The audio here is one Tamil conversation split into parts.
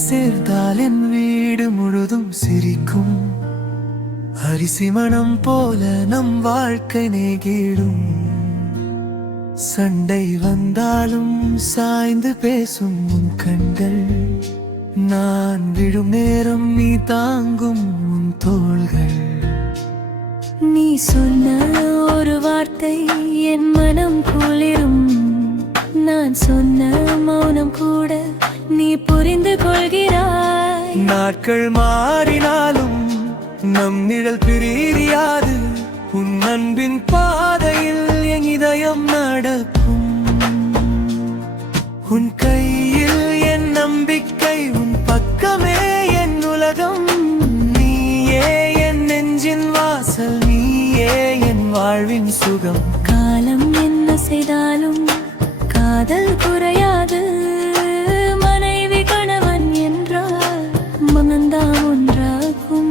சேர்ந்தால் என் வீடு முழுதும் சிரிக்கும். அரிசி மணம் போல நம் வாழ்க்கை நெகிழும். சண்டை வந்தாலும் சாய்ந்து பேசும் உன் கண்கள். நான் விழும் நேரம் நீ தாங்கும் உன் தோள்கள். நீ சொன்ன ஒரு வார்த்தை என் மனம் குளிரும். நான் சொன்ன மௌனம் கூட நீ புரிந்து கொள்கிறாய். நாட்கள் மாறினாலும் நம் நிழல் பிரியாது. உன் அன்பின் பாதையில் என் இதயம் நடக்கும். உன் கையில் என் நம்பிக்கை, உன் பக்கமே என் உலகம். நீயே என் நெஞ்சின் வாசல், நீயே என் வாழ்வின் சுகம். காலம் என்ன செய்தாலும் காதல் குறையாது. மனைவி கணவன் என்றால் மனந்தான் ஒன்றாகும்.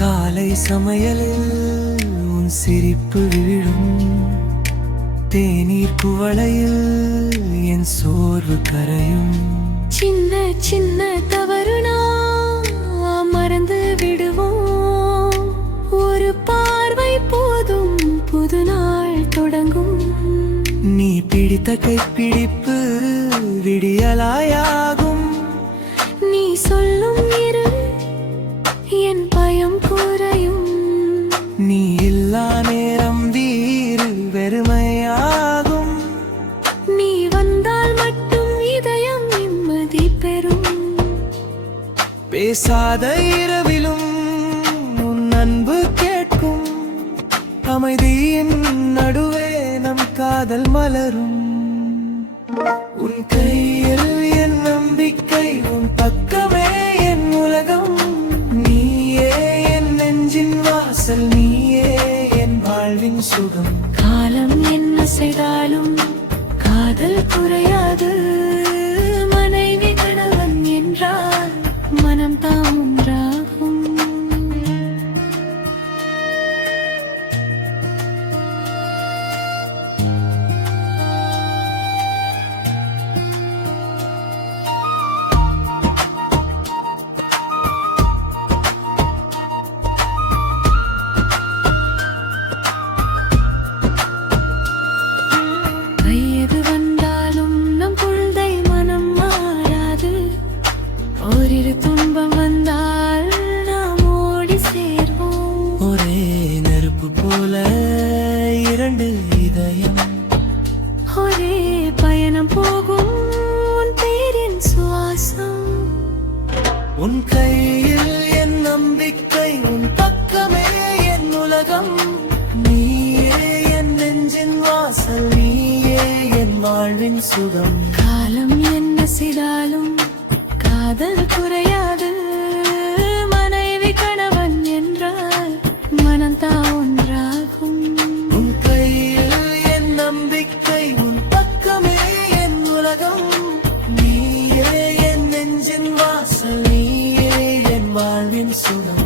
காலை சமையலில் உன் சிரிப்பு விழும். தேநீர் குவளையில் என் சோர்வு கரையும். சின்ன சின்ன தவறு நாம் மறந்து விடுவோம். ஒரு பார்வை போதும் புது நாள் தொடங்கும். நீ பிடித்த கைப்பிடிப்பு விடியலாயாகும். நீ சொல்லும் இரு என் பயம் குறையும். நீ இல்லா நேரம் வீறு வெறுமையாகும். நீ வந்தால் மட்டும் இதயம் நிம்மதி பெறும். பேசாத இரவிலும் உன் அன்பு கேட்கும். அமைதியின் நடுவே நம் காதல் மலரும். உன் கையில் என் நம்பிக்கை, உன் பக்கமே என் உலகம். நீயே என் நெஞ்சின் வாசல், நீயே என் வாழ்வின் சுகம். காலம் என்ன செய்தாலும் காதல் குறையாது. மனைவி கணவன் என்றால் மனம் தான் ஒன்றாகும். வயது வந்தாலும் நம் குழந்தை மனம் மாறாது. ஓரிரு துன்பம் வந்தால் நாம் ஓடி சேர்வோம். ஒரே நெருப்பு போல இரண்டு இதயம். ஒரே பயணம் போகும் உன் பேரின் சுவாசம். உன் கையில் என் நம்பிக்கை, உன் பக்கமே என் உலகம். நீயே என் நெஞ்சின் வாசல், நீயே என் வாழ்வின் சுகம். காலம் என்ன செய்தாலும் காதல் குறையாது. மனைவி கணவன் என்றால் மனந்தான் ஒன்றாகும். உன் கையில் என் நம்பிக்கை, உன் பக்கமே என் உலகம். நீயே என் நெஞ்சின் வாசல், நீயே என் வாழ்வின் சுகம்.